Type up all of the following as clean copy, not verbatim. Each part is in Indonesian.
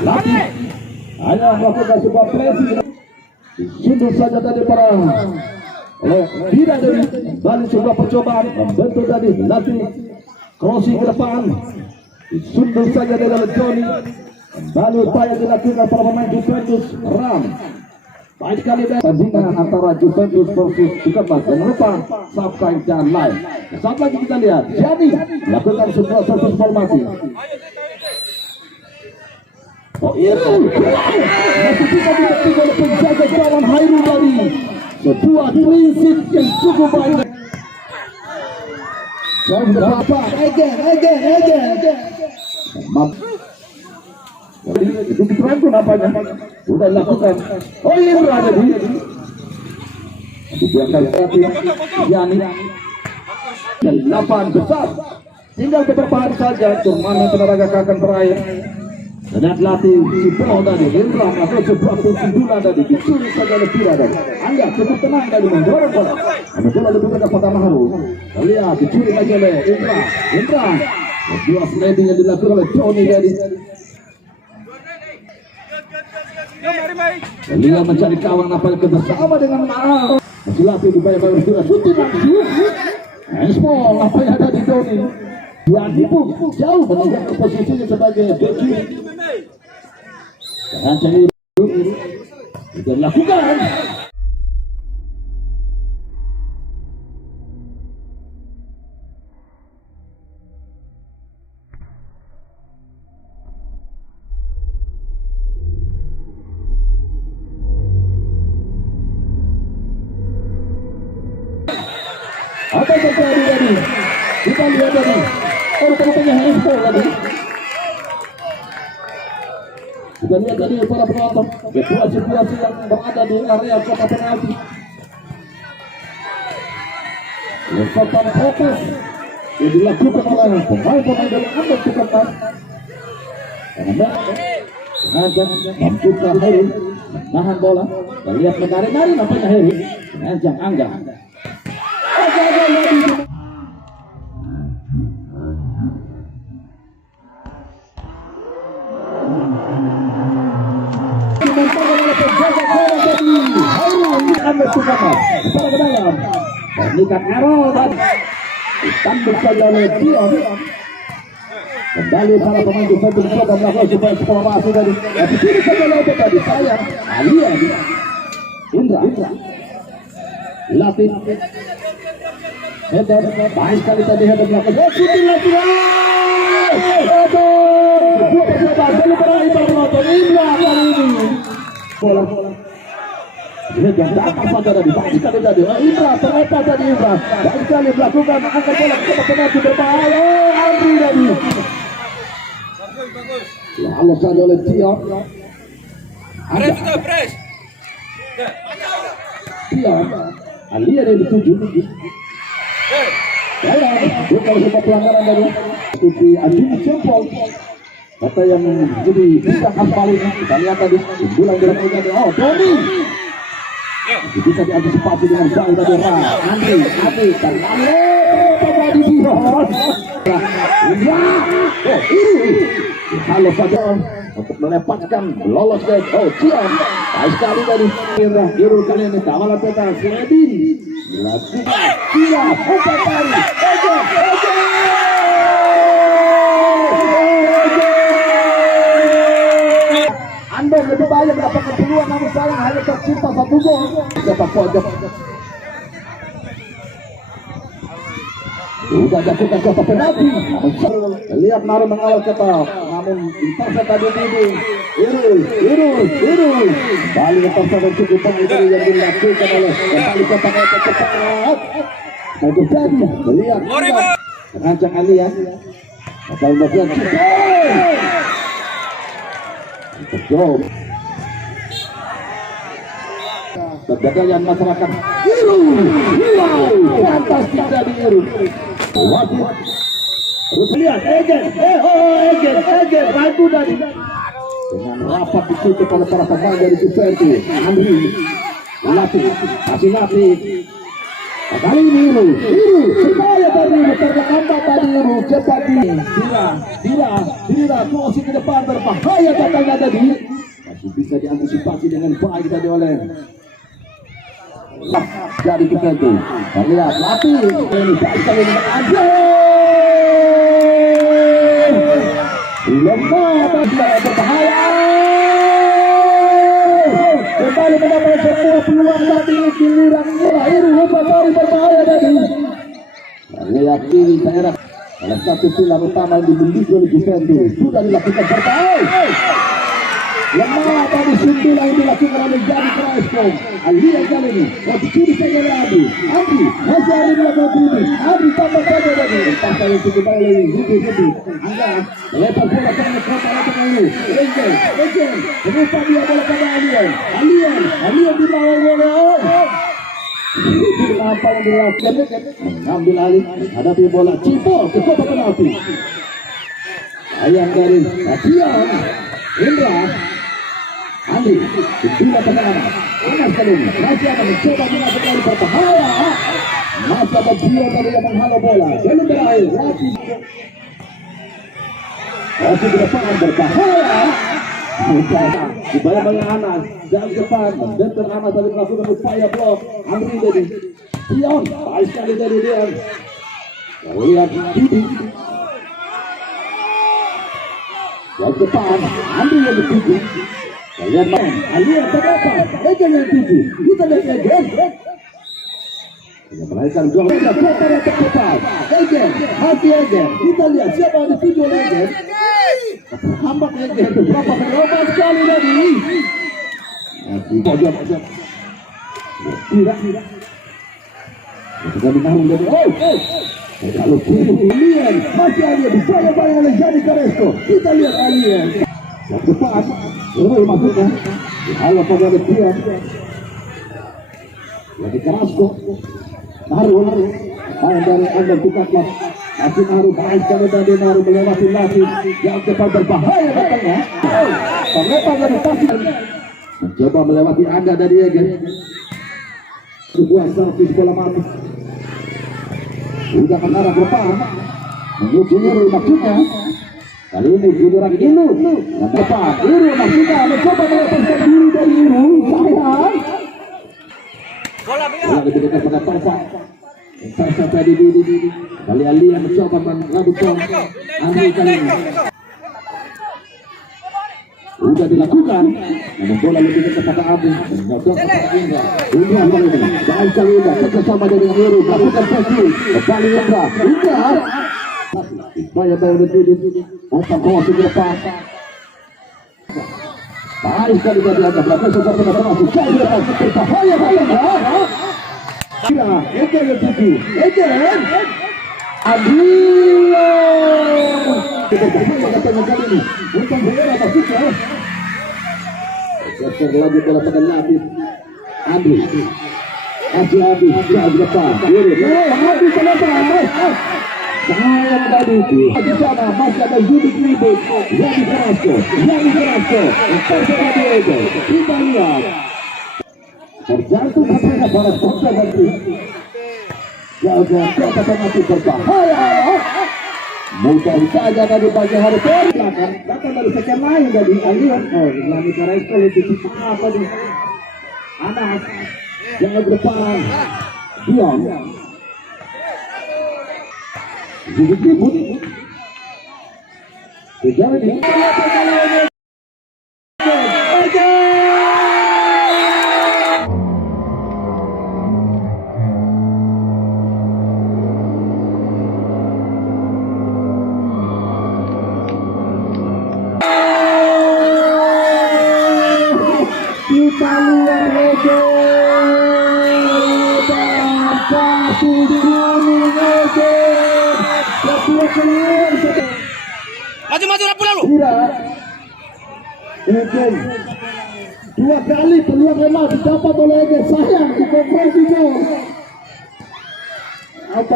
Latih hanya melakukan sebuah pressing. Sundul saja tadi para tidak dari balik sebuah percobaan membentuk tadi Latih crossing ke depan. Sundul saja dari Johnny. Kembali upaya dilakukan para pemain Juventus. Ram baik sekali pertandingan antara Juventus versus Juventus. Jangan lupa subscribe dan like. Saat lagi kita lihat Jadi lakukan sebuah servis formasi. Oh iya, masih bisa diketik oleh penjaga gawang Hairul tadi. Sebuah prinsip yang cukup baik. Dan berapa? Again. Jadi itu keren tuh napanya. Sudah lakukan. Oh iya berada di. Dibiarkan hati. Yani. 8 besar. Tinggal beberapa hari saja turnamen tenaga akan berakhir. Dan Latih si Pro tadi Indra atau sebuah sundulan tadi dicuri saja oleh Pira tadi. Anda cukup tenang tadi mendorong bola. Bola lebih dekat pada Maharu. Lihat dicuri lagi oleh Indra. Sebuah sliding yang dilakukan oleh Johnny tadi. Lihat mencari kawan apa bersama dengan Mahal. Masih Latih dibayar sudah syuting langsung. Espol apa yang ada di Johnny. Yani pun jauh meninggalkan posisinya sebagai bek kiri. Jangan cari sudah dilakukan. Apa yang terjadi tadi? Kita lihat tadi. Orang-orangnya handphone tadi. Kita lihat tadi para penonton. Kedua situasi yang berada di area kotak penalti. Lemparan fokus yang dilakukan oleh pemain-pemain dari Ambon Jakarta. Karena membuka Heru menahan bola. Kita lihat menari-nari nampaknya Heru. Mengancam Angga. Pernikahan Errol dan ditambah saja oleh Dion. Kembali para pemain Juventus mencoba melakukan sebuah eksplorasi dari sini saja oleh tadi sayang Alia Indra Latih Head baik sekali tadi Head melakukan shooting Latih. Sebuah percobaan lalu berakhir penonton Indra kali ini bola yang datang saja tadi, baik sekali tadi. Indra terlepas tadi Indra, baik sekali melakukan angkat bola ke penalti berbahaya. Andri tadi. Lalu saja oleh Dion. Dion, Alia yang dituju. Bukan sebuah pelanggaran dari Tuti Adini Jempol. Kata yang jadi tidak aspal ini. Kita lihat tadi, bulan geraknya tadi. Oh, Doni. Bisa diantisipasi dengan jauh tadi Andri dan lalu di Dion. Ini halo saja untuk melepaskan lolos ke Dion. Baik sekali tadi Irul kali ini kawalan peta Sledin dilakukan tidak tari Andong lebih banyak mendapatkan peluang namun sayang hanya tercipta satu gol. Cepat pojok. Sudah jatuhkan kotak penalti. Lihat Naru mengawal ketok. Namun intercept tadi ini. Irul. Balik intercept yang cukup baik dari yang dilakukan oleh kembali kotak cepat. Itu jadi. Lihat. Terancang Alia. Apa yang bagian Terjauh kegagalan masyarakat wow fantastis dari Irul. Terus lihat Egen ragu tadi dengan rapat ditutup oleh para pemain dari Juventus. Andri Latih Kali ini Iru supaya tadi terlambat tadi Iru cepat Dira crossing ke depan berbahaya katanya tadi, masih bisa diantisipasi dengan baik tadi oleh jadi Kipento. Lihat latih ini sekali aja lemah berbahaya, kembali mendapat semua peluang tadi giliran Iru baru berbahaya tadi. Lihat ini saya rasa salah satu pilar utama yang dimiliki oleh Juventus sudah dilakukan berbahaya. Lemah tadi sundulan yang dilakukan oleh Gianni Carrasco. Lihat kali ini posisi saja oleh Adi masih ada di belakang ini. Adi tambah saja tadi pasal yang cukup baik oleh Hugo. Angga lepas bola ke kota lapangan ini. Legend kenapa dia bola pada Alien di bawah bola. Apa yang dilakukan? Mengambil alih hadapi bola Cipo ke kotak penalti. Ayam dari Latihan Indra Andi bila tekanan panas kali ini masih akan mencoba melakukan berbahaya. Masa berjiwa dari yang menghalau bola belum berakhir lagi masih di depan berbahaya. Dibayang-bayang Anas jalan depan membentur Anas tadi melakukan upaya blok Andri tadi Dion baik sekali dari Dion. Lihat Didi jalan depan Andri yang dituju. Lihat main Alia terdapat Egen yang tuju. Kita lihat Egen melahirkan gol yang tercepat. Egen hati Egen, kita lihat siapa yang dituju oleh Egen. Hambat Egen itu berapa berubah sekali tadi. Pojok tidak kita menanggung dari kalau Alien masih Alien dibayang-bayang oleh Gianni Carrasco. Kita lihat Alien yang depan masuknya halo pada dia lagi Carrasco naruh main dari Anda Tukatlah masih naruh baik sekali tadi naruh melewati lapis yang depan berbahaya katanya. Pengepas dari pasti mencoba melewati Anda dari Egen. Sebuah servis bola mati sudah mengarah ke depan menuju Iru maksudnya. Kali ini giliran Iru dan depan Iru maksudnya mencoba melepaskan diri dari Iru. Sayang bola lebih dekat pada Tarsa tadi kali Alia mencoba melakukan Andri kali ini sudah dilakukan namun bola lebih dekat pada Abu ini kali ini baik kali ini kerjasama dengan Iru melakukan pressing kembali Indra supaya tahu lebih otak kos ke depan baik sekali tadi ada belakang sudah pernah termasuk saya depan berbahaya kira Egen yang tuju Egen Adio kita berbahaya katanya kali ini untuk bola masuknya geser lagi bola pada lapis Adi jauh depan Adi selesai sayang tadi di sana masih ada Yudi Kribut Gianni Carrasco kita lihat terjatuh katanya pada kota nanti jaga kota penalti berbahaya. Mudah saja tadi bagi hari belakang datang dari sekian lain dari Alien Gianni Carrasco lebih cepat apa nih Anas yang depan Dion Jadi Kribut sejauh ini maju lalu. Egen dua kali peluang memang didapat oleh Egen, sayang dikonversi gol. Apa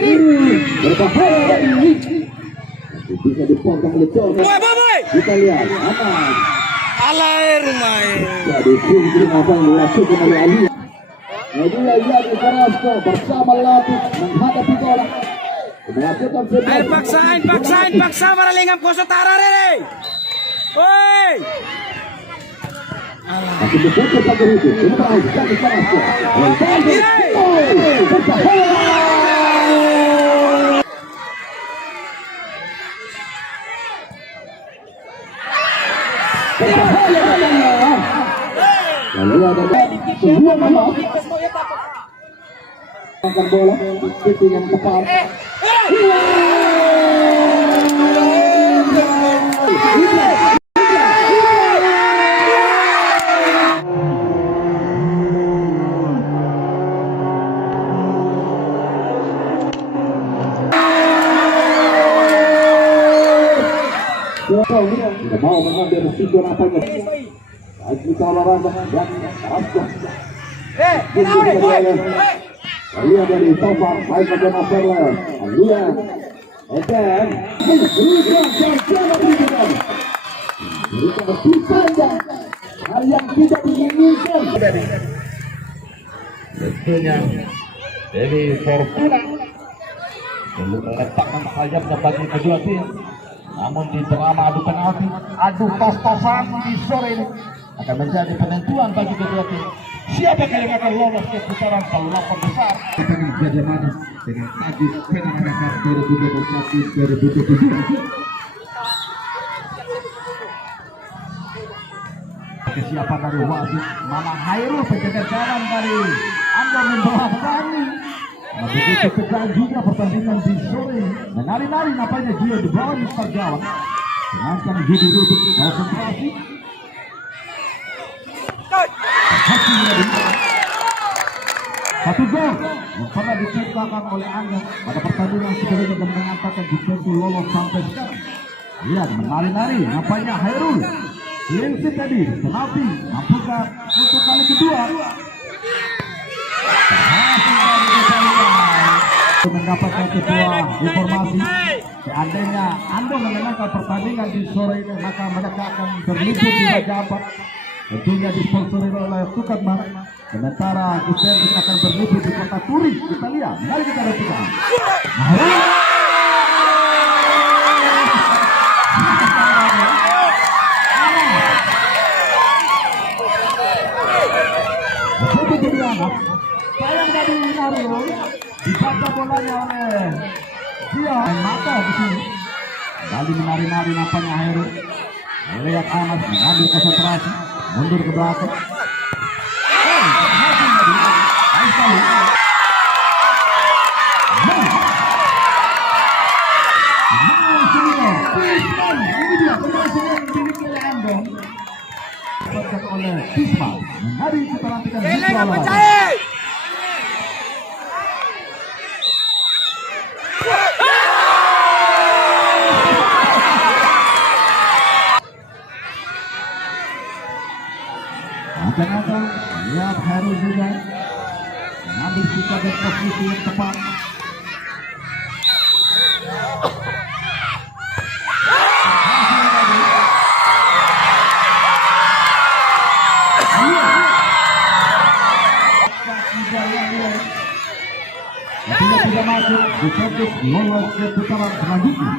ini berbahaya ini bisa dipotong oleh John. Kita lihat aman alai rumah jadi apa yang dilakukan oleh Ali Media Yadi Carrasco bersama Lapis menghadapi bola. Melakukan Ayo paksa maralingam ko sa tara re. Oi! Masih diputus satu itu. Ini terakhir Yadi Carrasco. Lalu ada sebuah bola. Angkat bola, titik yang tepat. Tidak mau mengambil risiko nampaknya. Lagi olahraga dan Carrasco. Lihat dari Taufan, baik pada Nasrullah. Lihat, Eden, berikan hal yang tidak diinginkan. Tentunya dari Fortuna perlu meletakkan sayapnya bagi kedua tim. Namun di drama adu penalti, adu tos-tosan di sore ini akan menjadi penentuan bagi kedua tim. Siapa yang akan lolos ke putaran pelopor besar? Bagaimana dengan tajus penanganan 2021-2027? Kesiapan dari wasit, mana Hairul penjaga jalan dari Anda membawa Bani. Begitu tegang juga pertandingan di sore ini. Menari-nari nampaknya dia di bawah Mister Gawang. Sedangkan Judi Rubik konsentrasi. Satu gol yang pernah diciptakan oleh Anda pada pertandingan sebelumnya dan mengatakan Juventus lolos sampai sekarang. Lihat menari-nari nampaknya Hairul. Linsip tadi penalti mampukah untuk kali kedua. Mendapatkan sebuah informasi seandainya Anda memenangkan pertandingan di sore ini maka mereka akan berlibur di Raja Ampat, tentunya disponsori oleh Sukatman. Sementara Juventus akan berlibur di kota Turin, Italia. Mari kita lakukan. Sayang dari Hairul dibaca bolanya oleh dia mata di sini. Kali menari-nari nampaknya Hairul. Melihat Anas mengambil konsentrasi, mundur ke belakang. Ini dia pemain yang dimiliki oleh Anda. Dibacakan oleh Bisma menghadapi keterangan akan lihat Hairul juga mengambil sikap dan posisi yang tepat. Tidak masuk, Juventus lolos ke putaran selanjutnya.